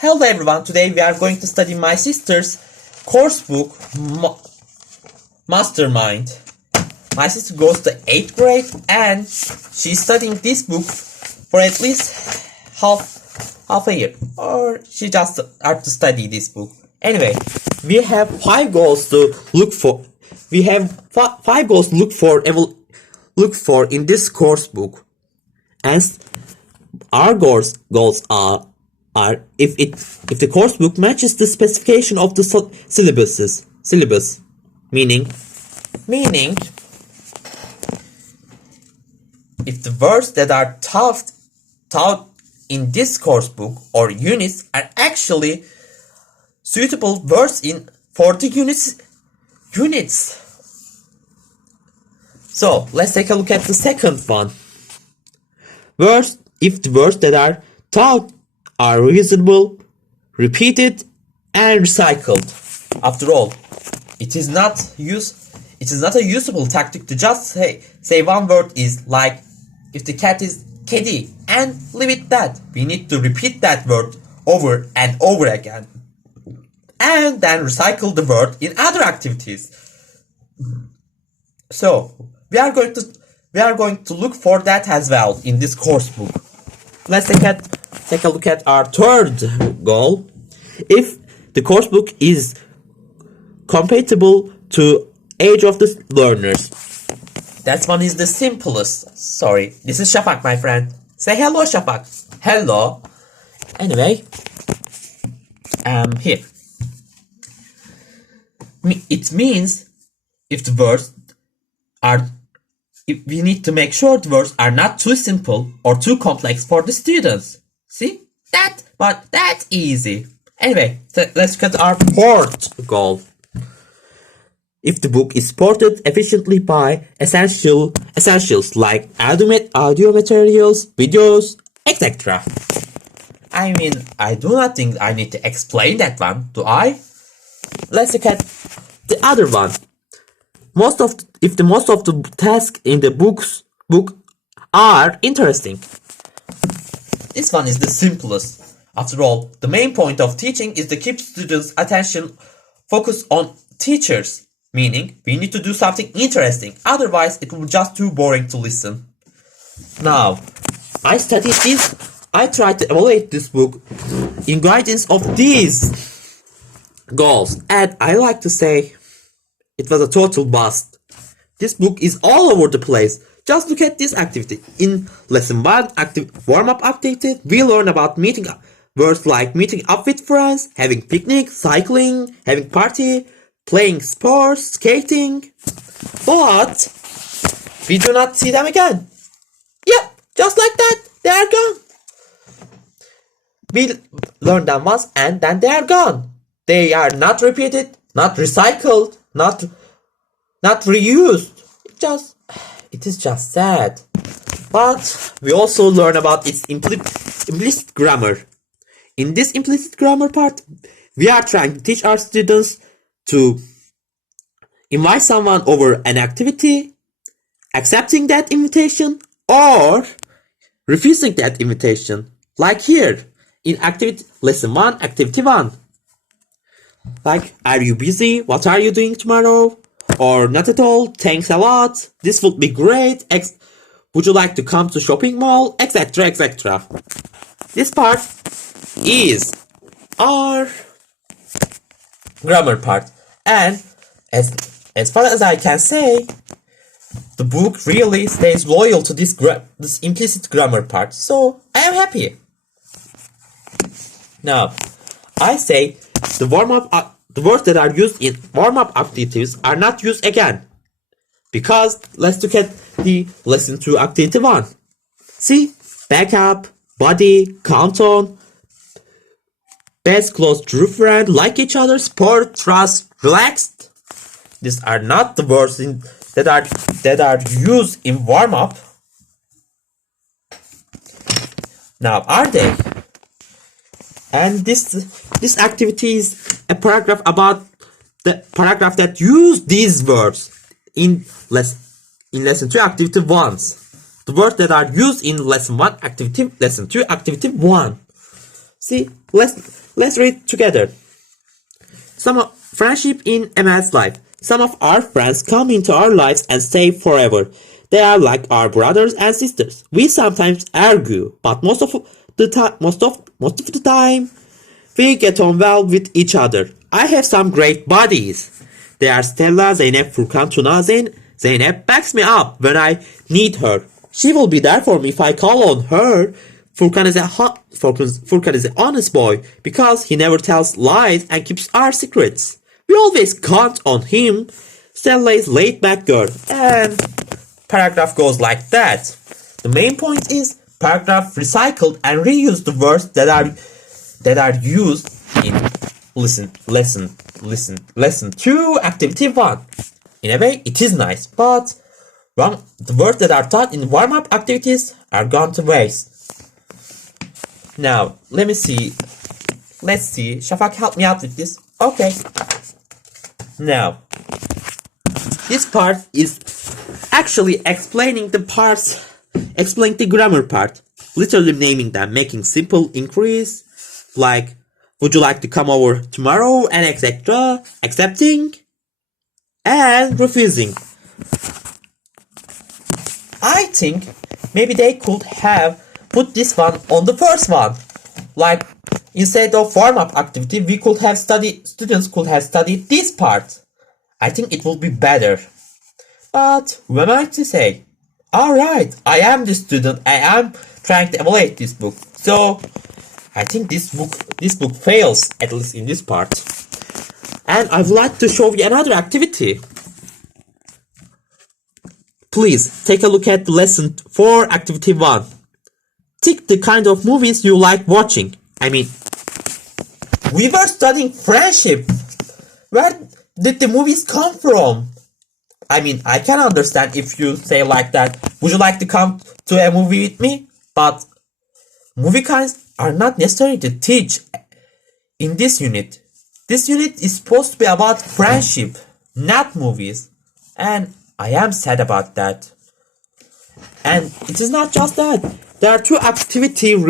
Hello everyone, today we are going to study my sister's course book, Mastermind. My sister goes to 8th grade and she's studying this book for at least half a year. Or she just started to study this book. Anyway, we have 5 goals to look for. We have 5 goals to look for in this course book. And our goals are if the course book matches the specification of the syllabus, meaning if the words that are taught in this course book or units are actually suitable words for the units. So let's take a look at the second one. If the words that are taught are reasonable, repeated, and recycled. After all, it is not a usable tactic to just say one word is like if the cat is kitty and leave it that. We need to repeat that word over and over again. And then recycle the word in other activities. So we are going to look for that as well in this course book. Let's take a look at our third goal. If the course book is compatible to age of the learners. That one is the simplest. Sorry, this is Şafak, my friend. Say hello, Şafak. Hello. Anyway, here. It means if the words are, we need to make sure the words are not too simple or too complex for the students. See? But that's easy. Anyway, so let's look at our fourth goal. If the book is supported efficiently by essentials like audio materials, videos, etc. I mean, I do not think I need to explain that one, do I? Let's look at the other one. Most of the tasks in the book are interesting. This one is the simplest. After all, the main point of teaching is to keep students' attention focused on teachers. Meaning, we need to do something interesting. Otherwise, it will be just too boring to listen. Now, I studied this. I tried to evaluate this book in guidance of these goals. And I like to say, it was a total bust. This book is all over the place. Just look at this activity. In lesson 1, warm-up activity, we learn about meeting up. Words like meeting up with friends, having picnic, cycling, having party, playing sports, skating. But we do not see them again. Yep, just like that, they are gone. We learn them once and then they are gone. They are not repeated, not recycled, not reused. It is just sad. But we also learn about its implicit grammar. In this implicit grammar part, we are trying to teach our students to invite someone over an activity, accepting that invitation, or refusing that invitation. Like here, in lesson 1, activity 1. Like, are you busy? What are you doing tomorrow? Or not at all, thanks a lot, this would be great, would you like to come to shopping mall, etc, etc. This part is our grammar part. And as far as I can say, the book really stays loyal to this implicit grammar part. So I am happy. Now, I say the words that are used in warm-up activities are not used again. Because let's look at the lesson 2 activity 1. See, back up, body, count on, best close true friend, like each other, sport, trust, relaxed. These are not the words that are used in warm-up. Now, are they? And this activity is a paragraph about the paragraph that use these words in lesson 2 activity 1. The words that are used in lesson 1 activity, lesson 2 activity 1. See, let's read together. Friendship in a man's life. Some of our friends come into our lives and stay forever. They are like our brothers and sisters. We sometimes argue, but most of the time, we get on well with each other. I have some great buddies. They are Stella, Zeynep, Furkan, Tuna, Zeynep backs me up when I need her. She will be there for me if I call on her. Furkan is an honest boy because he never tells lies and keeps our secrets. We always count on him. Stella is laid back girl. And paragraph goes like that. The main point is paragraph recycled and reused the words that are used in lesson 2 activity 1. In a way it is nice, but the words that are taught in warm-up activities are gone to waste. Now, let's see. Şafak, help me out with this. Okay. Now, this part is actually explaining the grammar part. Literally naming them, making simple inquiries like, would you like to come over tomorrow, and etc. Accepting and refusing. I think maybe they could have put this one on the first one. Like, instead of warm-up activity, students could have studied this part. I think it will be better. But who am I to say? Alright, I am the student. I am trying to evaluate this book. So, I think this book fails, at least in this part. And I would like to show you another activity. Please, take a look at lesson 4, activity 1. Tick the kind of movies you like watching. I mean, we were studying friendship. Where did the movies come from? I mean, I can understand if you say like that, would you like to come to a movie with me? But movie kinds are not necessary to teach in this unit. This unit is supposed to be about friendship, not movies. And I am sad about that. And it is not just that. There are 2 activities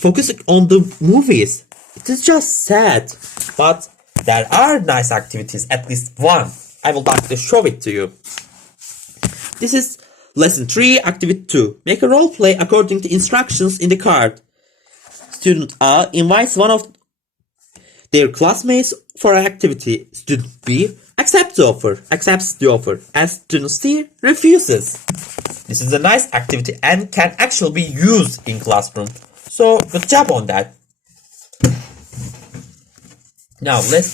focusing on the movies. It is just sad. But there are nice activities, at least one. I would like to show it to you. This is lesson 3, activity 2. Make a role play according to instructions in the card. Student A invites one of their classmates for an activity. Student B accepts the offer, and student C refuses. This is a nice activity and can actually be used in classroom. So good job on that. Now let's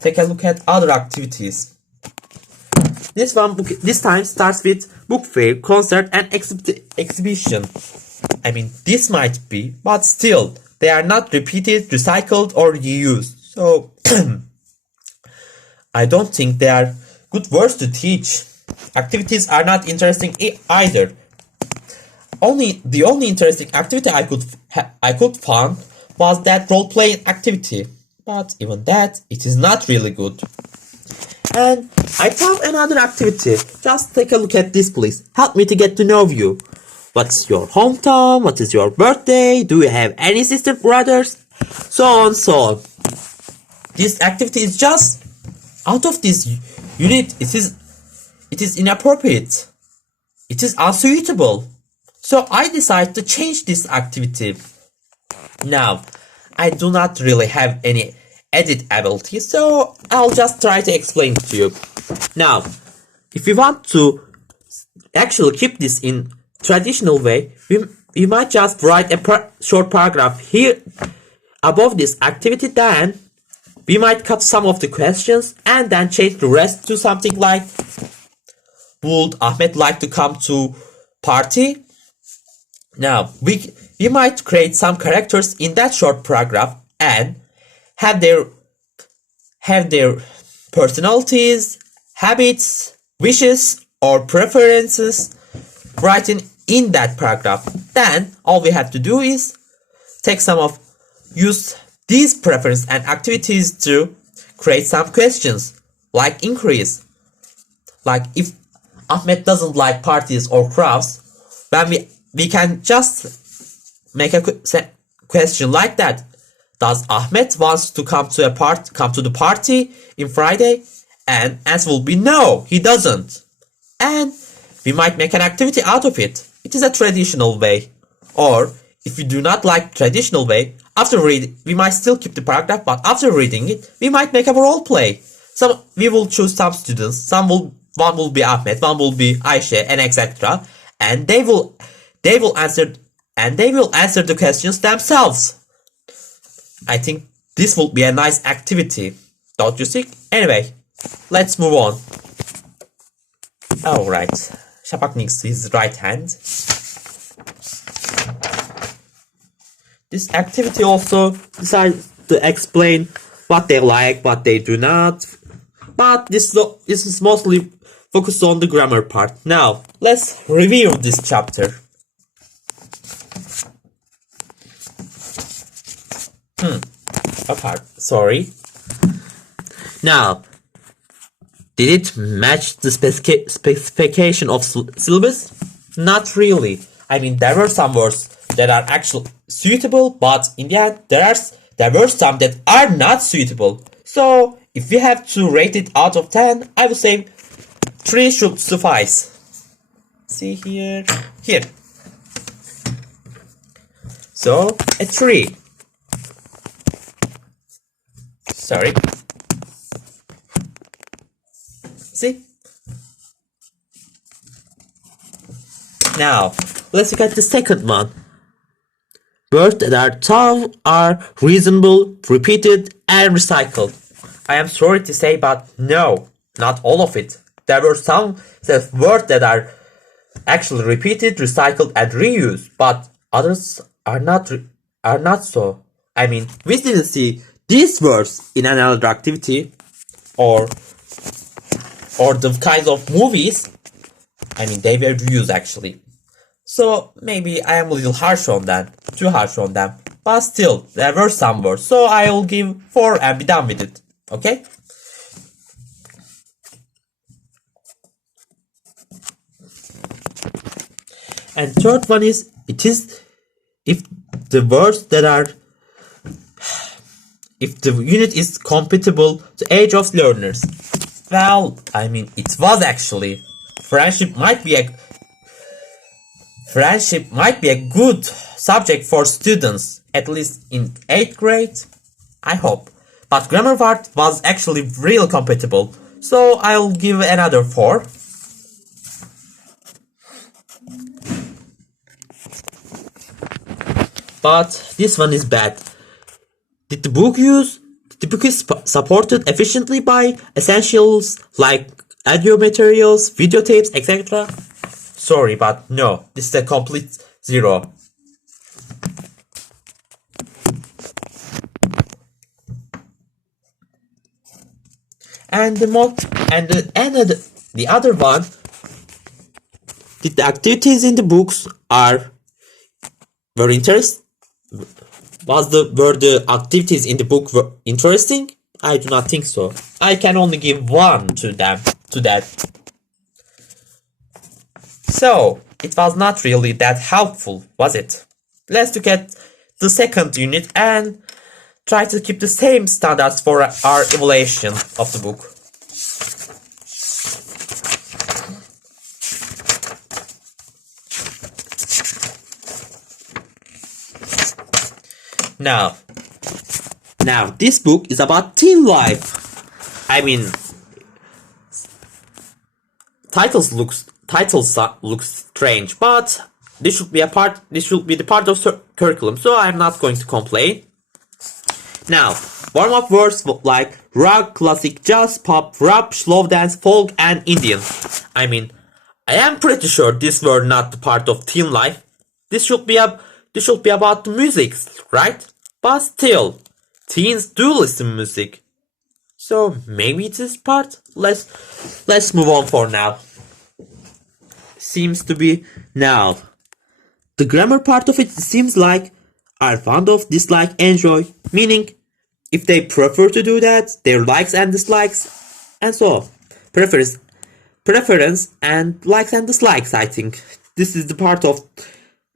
take a look at other activities. This time starts with book fair, concert, and exhibition. I mean, this might be, but still, they are not repeated, recycled, or reused. So, I don't think they are good words to teach. Activities are not interesting either. The only interesting activity I could find was that role-playing activity. But even that, it is not really good. And I found another activity. Just take a look at this, please. Help me to get to know you. What's your hometown? What is your birthday? Do you have any sister brothers? So on, so on. This activity is just out of this unit. It is inappropriate. It is unsuitable. So I decided to change this activity. Now, I do not really have any edit ability, so I'll just try to explain it to you. Now, if you want to actually keep this in traditional way, we might just write a short paragraph here above this activity. Then we might cut some of the questions and then change the rest to something like, would Ahmed like to come to party? Now we might create some characters in that short paragraph and have their personalities, habits, wishes, or preferences written in that paragraph. Then all we have to do is use these preferences and activities to create some questions like inquiries. Like if Ahmed doesn't like parties or crafts, when we we can just make a question like that. Does Ahmed wants to come to the party in Friday? And answer will be no, he doesn't. And we might make an activity out of it. It is a traditional way. Or if we do not like traditional way, after reading, we might still keep the paragraph, but after reading it, we might make a role play. We will choose some students. One will be Ahmed, one will be Ayşe, and etc. And they will answer the questions themselves. I think this will be a nice activity, don't you think? Anyway, let's move on. Alright, Şafak needs his right hand. This activity also decides to explain what they like, what they do not. But this is mostly focused on the grammar part. Now, let's review this chapter. Apart, sorry. Now, did it match the specification of syllabus? Not really. I mean, there were some words that are actually suitable, but in the end, there were some that are not suitable. So, if we have to rate it out of 10, I would say 3 should suffice. See here. So, a 3. Sorry. See? Now, let's look at the second one. Words that are tough are reasonable, repeated, and recycled. I am sorry to say, but no, not all of it. There were some words that are actually repeated, recycled, and reused, but others are not so. I mean, we didn't see these words in another activity or the kinds of movies. I mean, they were reused actually. So maybe I am a little harsh on them, too harsh on them. But still, there were some words, so I will give 4 and be done with it. Okay? And third one is, if the unit is compatible to age of learners. Well, I mean, it was actually. Friendship might be a good subject for students, at least in 8th grade, I hope. But grammar part was actually real compatible, so I'll give another 4. But this one is bad. Did the book is supported efficiently by essentials like audio materials, videotapes, etc.? Sorry, but no, this is a complete 0. And the other one, did the activities in the books were interesting? Were the activities in the book were interesting? I do not think so. I can only give 1 to that. So, it was not really that helpful, was it? Let's look at the second unit and try to keep the same standards for our evaluation of the book. Now, this book is about teen life. I mean, titles look strange, but this should be the part of curriculum, so I'm not going to complain. Now, warm-up words like rock, classic, jazz, pop, rap, slow dance, folk, and Indian. I mean, I am pretty sure these were not the part of teen life. This should be about the music, right? But still, teens do listen to music. So maybe it is part. Let's move on for now. Seems to be now. The grammar part of it seems like are fond of, dislike, enjoy, meaning if they prefer to do that, their likes and dislikes, and so on. Preference and likes and dislikes, I think. This is the part of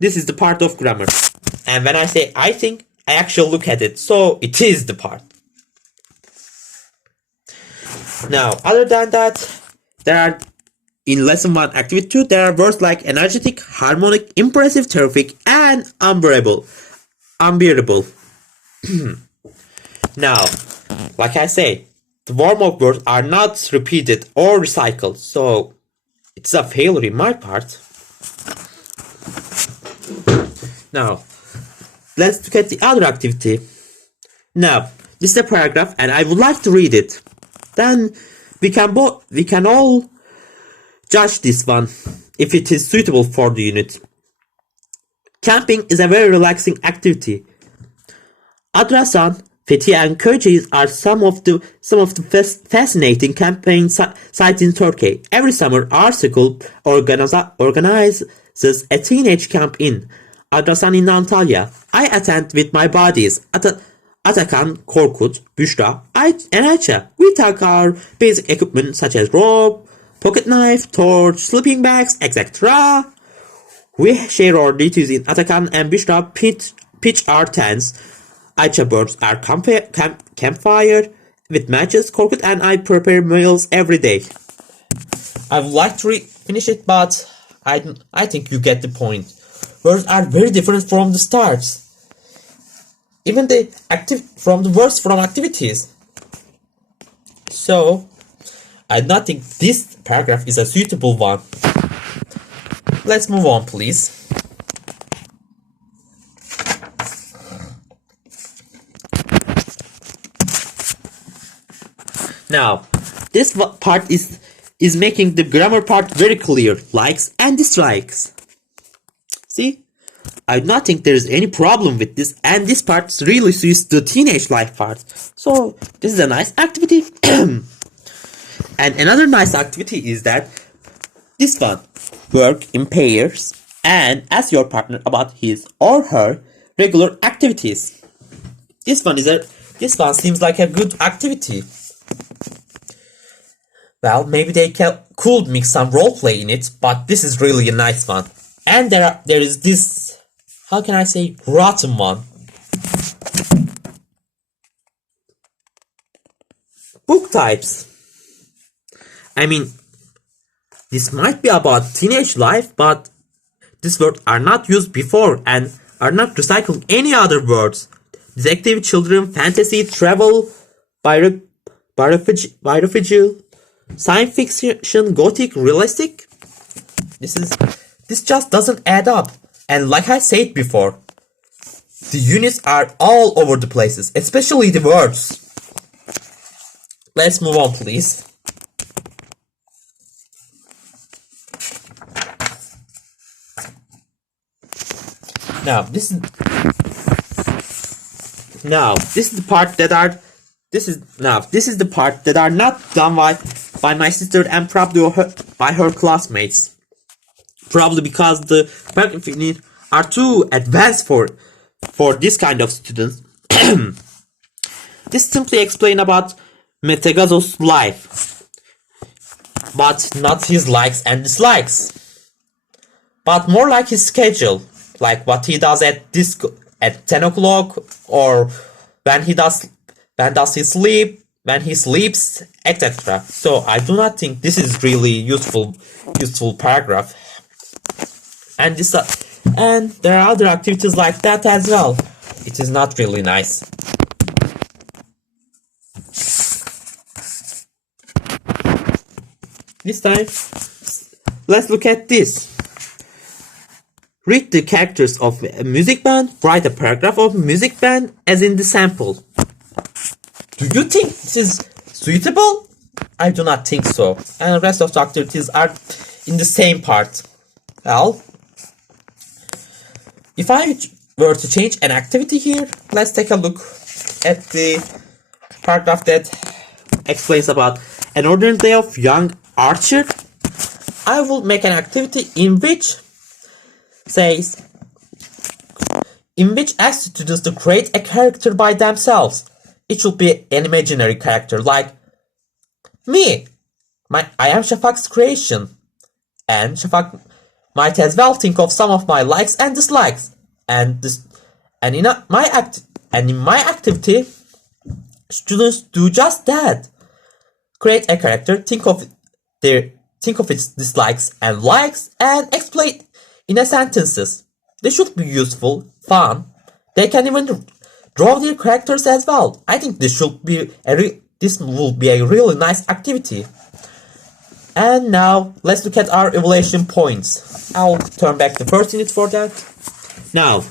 this is the part of grammar. And when I say I think, I actually look at it. So it is the part. Now, other than that, there are in lesson 1 activity 2, there are words like energetic, harmonic, impressive, terrific, and unbearable. Now, like I say, the warm-up words are not repeated or recycled, so it's a failure in my part. Now, let's look at the other activity. Now, this is a paragraph and I would like to read it. Then we can all judge this one if it is suitable for the unit. Camping is a very relaxing activity. Adrasan, Fethiye and Köyceğiz are some of the fascinating camping sites in Turkey. Every summer, our school organizes a teenage camp in Adrasan in Antalya. I attend with my buddies Atakan, Korkut, Büşra, and Ayça. We take our basic equipment such as rope, pocket knife, torch, sleeping bags, etc. We share our duties in Atakan and Büşra pitch our tents. Ayça burns our campfire with matches. Korkut and I prepare meals every day. I would like to finish it, but I think you get the point. Words are very different from the starts. Even the words from activities. So, I do not think this paragraph is a suitable one. Let's move on, please. Now, this part is making the grammar part very clear. Likes and dislikes. See? I do not think there is any problem with this, and this part really suits the teenage life part. So, this is a nice activity. And another nice activity is that this one, work in pairs and ask your partner about his or her regular activities. This one seems like a good activity. Well, maybe they could mix some role play in it, but this is really a nice one. And there is this, how can I say, rotten one. Book types. I mean, this might be about teenage life, but these words are not used before and are not recycling any other words. Detective, children, fantasy, travel, biophilia, science fiction, gothic, realistic. This just doesn't add up. And like I said before, the units are all over the places, especially the words. Let's move on, please. Now this is the part that are not done by my sister and probably by her classmates. Probably because the parents are too advanced for this kind of students. This simply explain about Metagazos' life, but not his likes and dislikes, but more like his schedule, like what he does at 10 o'clock, or when he sleeps, etc. So I do not think this is really useful paragraph. And there are other activities like that as well. It is not really nice. This time, let's look at this. Read the characters of a music band, write a paragraph of music band as in the sample. Do you think this is suitable? I do not think so. And the rest of the activities are in the same part. Well, if I were to change an activity here, let's take a look at the paragraph that explains about an ordinary day of young Archer. I will make an activity in which asks students to create a character by themselves. It should be an imaginary character, like me. I am Şafak's creation, and Şafak might as well think of some of my likes and dislikes. And in my activity, students do just that. Create a character, think of its dislikes and likes, and explain in a sentences. They should be useful, fun. They can even draw their characters as well. I think this will be a really nice activity. And now let's look at our evaluation points. I'll turn back the first unit for that. Now,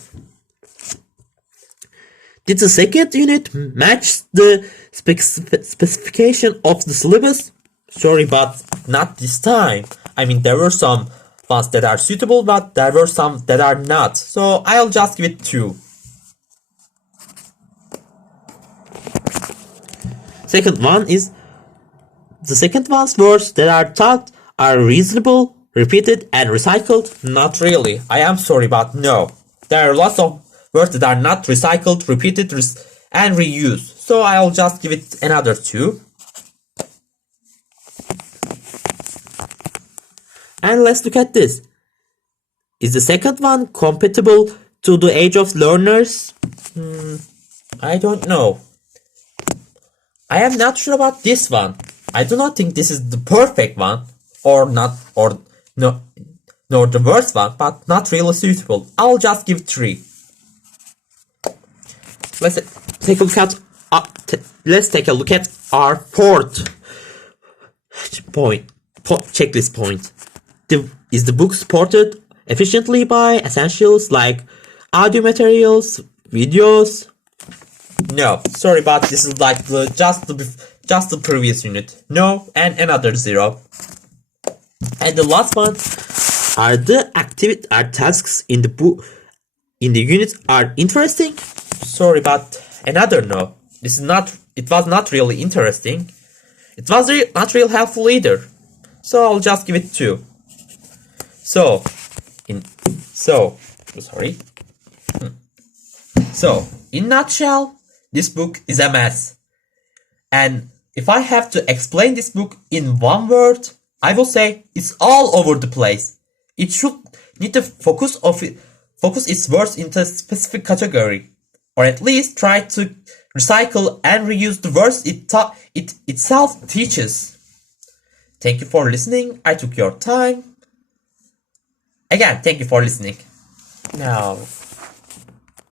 did the second unit match the specification of the syllabus? Sorry, but not this time. I mean, there were some ones that are suitable, but there were some that are not. So I'll just give it 2. The second one's words that are taught are reasonable, repeated, and recycled. Not really. I am sorry, but no. There are lots of words that are not recycled, repeated, and reused. So I'll just give it another 2. And let's look at this. Is the second one compatible to the age of learners? I don't know. I am not sure about this one. I do not think this is the perfect one, nor the worst one, but not really suitable. I'll just give 3. Let's take a look at our fourth checklist point. Is the book supported efficiently by essentials like audio materials, videos? No, sorry, but this is like just the previous unit. No, and another 0. And the last one are tasks in the book in the unit are interesting. Sorry, but another no. It was not really interesting. It was not real helpful either. So I'll just give it 2. So, in nutshell, this book is a mess. And if I have to explain this book in one word, I will say it's all over the place. It should need to focus its words into a specific category, or at least try to recycle and reuse the words it itself teaches. Thank you for listening. I took your time. Again, thank you for listening. Now,